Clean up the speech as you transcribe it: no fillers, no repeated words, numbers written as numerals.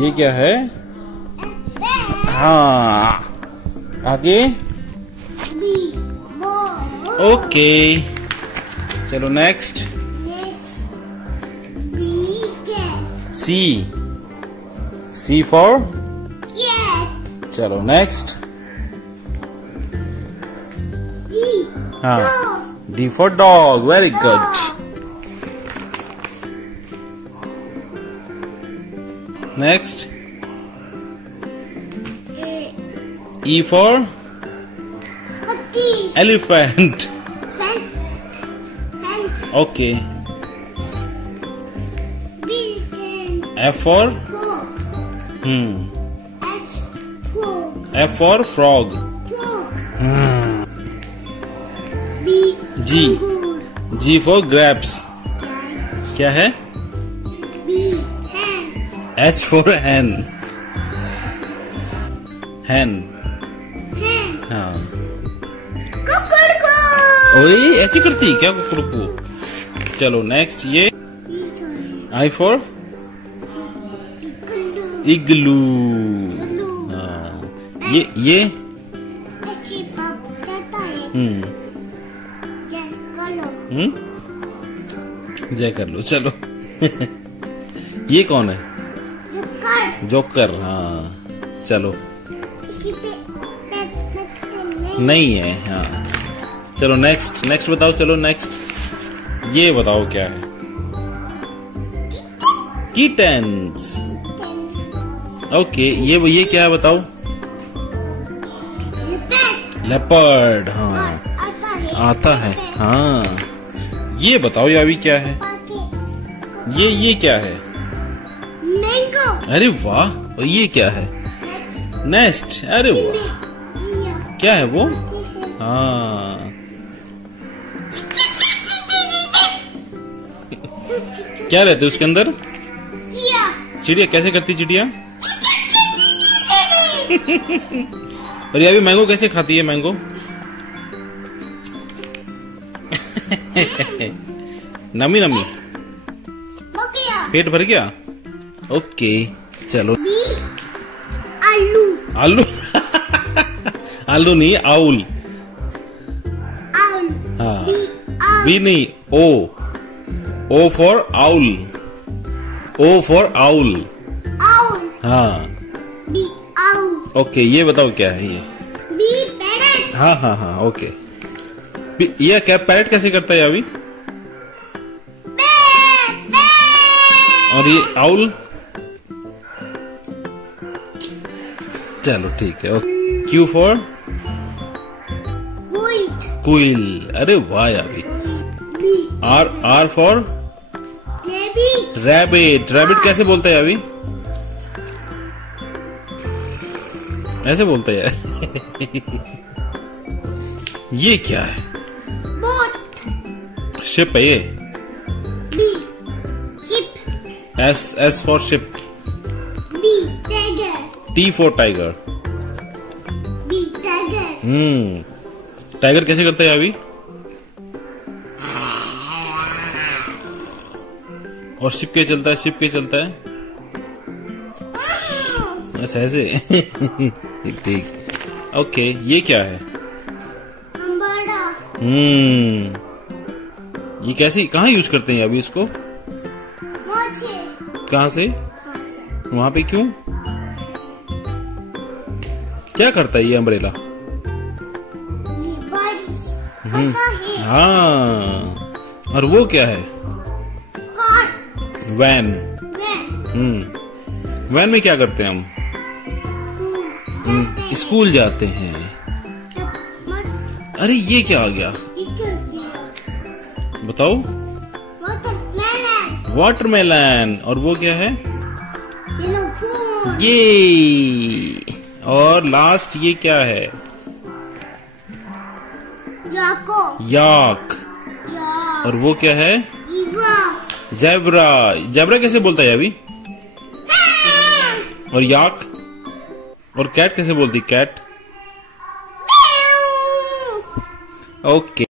ये क्या है? हाँ, आगे। ओके, चलो नेक्स्ट। C, C for? चलो नेक्स्ट। हाँ, D for dog. Very good. Next. E for elephant. Okay. F for F for frog. G, G for grapes. क्या है? H for hen. Hen. हाँ। ओए ऐसी करती है क्या कुकड़ू? चलो नेक्स्ट। ये I for इग्लू। हाँ, ये जय कर लो। चलो ये कौन है? जोकर। हाँ, चलो नहीं है। हाँ, चलो नेक्स्ट। नेक्स्ट बताओ। चलो नेक्स्ट। ये बताओ क्या है? किटन्स। ओके, ये क्या है बताओ? लेपर्ड। हाँ, आता है। हाँ, ये बताओ यावी क्या है? ये क्या है? अरे वाह। और ये क्या है? नेस्ट। अरे वाह, क्या है वो? हाँ, क्या रहते उसके अंदर? चिड़िया। कैसे करती चिड़िया? और ये अभी मैंगो कैसे खाती है? मैंगो नमी नमी। पेट भर गया? ओके, चलो। आलू। आलू आलू नहीं, आउल। हाँ, बी नहीं, O for owl. O for owl. हाँ, ओके, ये बताओ क्या है ये? पैरेट। हाँ हाँ हाँ, ओके। ये क्या पैरेट कैसे करता है अभी? और ये आउल? चलो ठीक है। Q for quill. अरे वाह अभी। Are for rabbit. रैबिट कैसे बोलता है अभी? ऐसे बोलता है। ये क्या है? शिप है ये। S for ship. T for tiger. Tiger कैसे करता है अभी? और शिप के चलता है? शिप के चलता है अच्छा ऐसे। ठीक। ओके, ये क्या है? ये कैसी कहाँ यूज करते हैं अभी इसको? कहाँ से? वहां पे क्यों? क्या करता है ये अम्ब्रेला? हाँ, और वो क्या है? वैन। वैन में क्या करते हैं हम? स्कूल जाते हैं। अरे ये क्या आ गया? बताओ। वाटरमेलन। और वो क्या है? ये। और लास्ट ये क्या है? याक। और वो क्या है? ज़ेब्रा। ज़ेब्रा कैसे बोलता है अभी? और याक? और कैट कैसे बोलती? कैट। ओके।